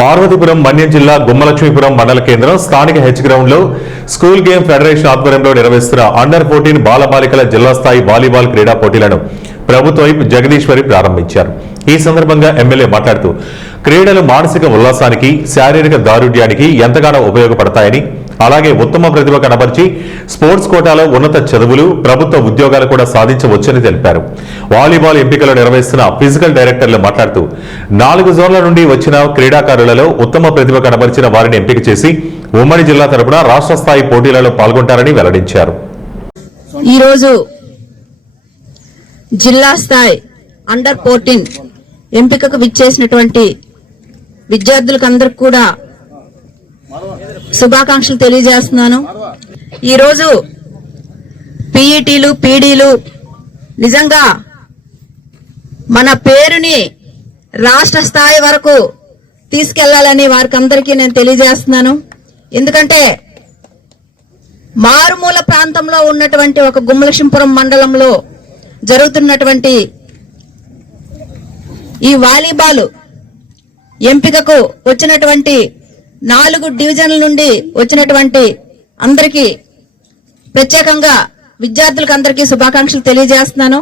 పార్వతీపురం మన్యం జిల్లా గుమ్మలక్ష్మీపురం మండల కేంద్రం స్థానిక హెచ్ గ్రౌండ్ లో స్కూల్ గేమ్ ఫెడరేషన్ ఆధ్వర్యంలో నిర్వహిస్తున్న అండర్-14 బాలబాలికల జిల్లా స్థాయి వాలీబాల్ క్రీడా పోటీలను ప్రభుత్వ వైపు జగదీశ్వరి ప్రారంభించారు. ఈ సందర్భంగా ఎమ్మెల్యే మాట్లాడుతూ క్రీడలు మానసిక ఉల్లాసానికి, శారీరక దారుఢ్యానికి ఎంతగానో ఉపయోగపడతాయని, అలాగే ఉత్తమ ప్రతిభ కనబర్చి స్పోర్ట్స్ కోటాలో ఉన్నత చదువులు, ప్రభుత్వ ఉద్యోగాలు కూడా సాధించవచ్చని తెలిపారు. వాలీబాల్ ఎంపికలు నిర్వహిస్తున్న ఫిజికల్ డైరెక్టర్లు మాట్లాడుతూ 4 జోన్ల నుండి వచ్చిన క్రీడాకారులలో ఉత్తమ ప్రతిభ కనబర్చిన వారిని ఎంపిక చేసి ఉమ్మడి జిల్లా తరపున రాష్ట్ర స్థాయి పోటీలలో పాల్గొంటారని వెల్లడించారు. ఈరోజు జిల్లా స్థాయి అండర్-14 ఎంపికకు విచ్చేసినటువంటి విద్యార్థులకందరికి కూడా శుభాకాంక్షలు తెలియజేస్తున్నాను. ఈరోజు పీఈటీలు, పీడీలు నిజంగా మన పేరుని రాష్ట్ర స్థాయి వరకు తీసుకెళ్లాలని వారికి అందరికీ నేను తెలియజేస్తున్నాను. ఎందుకంటే మారుమూల ప్రాంతంలో ఉన్నటువంటి ఒక గుమ్మలక్ష్మీపురం మండలంలో జరుగుతున్నటువంటి ఈ వాలీబాల్ ఎంపికకు వచ్చినటువంటి 4 డివిజన్ల నుండి వచ్చినటువంటి అందరికీ ప్రత్యేకంగా విద్యార్థులకు అందరికీ శుభాకాంక్షలు తెలియజేస్తున్నాను.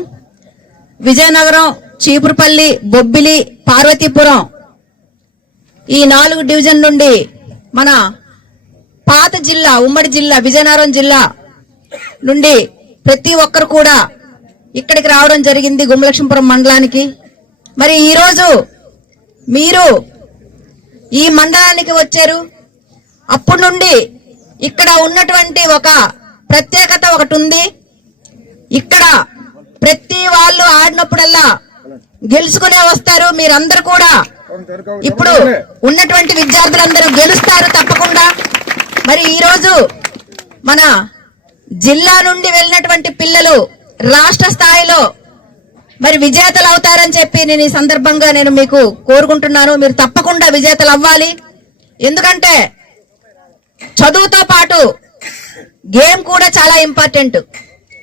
విజయనగరం, చీపురుపల్లి, బొబ్బిలి, పార్వతీపురం ఈ 4 డివిజన్ నుండి మన పాత జిల్లా, ఉమ్మడి జిల్లా విజయనగరం జిల్లా నుండి ప్రతి ఒక్కరు కూడా ఇక్కడికి రావడం జరిగింది గుమ్మలక్ష్మీపురం మండలానికి. మరి ఈరోజు మీరు ఈ మండలానికి వచ్చారు. అప్పటి నుండి ఇక్కడ ఉన్నటువంటి ఒక ప్రత్యేకత ఒకటి ఉంది. ఇక్కడ ప్రతి వాళ్ళు ఆడినప్పుడల్లా గెలుచుకునే వస్తారు. మీరందరూ కూడా ఇప్పుడు ఉన్నటువంటి విద్యార్థులందరూ గెలుస్తారు తప్పకుండా. మరి ఈరోజు మన జిల్లా నుండి వెళ్ళినటువంటి పిల్లలు రాష్ట్ర స్థాయిలో మరి విజేతలు అవుతారని చెప్పి నేను ఈ సందర్భంగా నేను మీకు కోరుకుంటున్నాను. మీరు తప్పకుండా విజేతలు అవ్వాలి. ఎందుకంటే చదువుతో పాటు గేమ్ కూడా చాలా ఇంపార్టెంట్.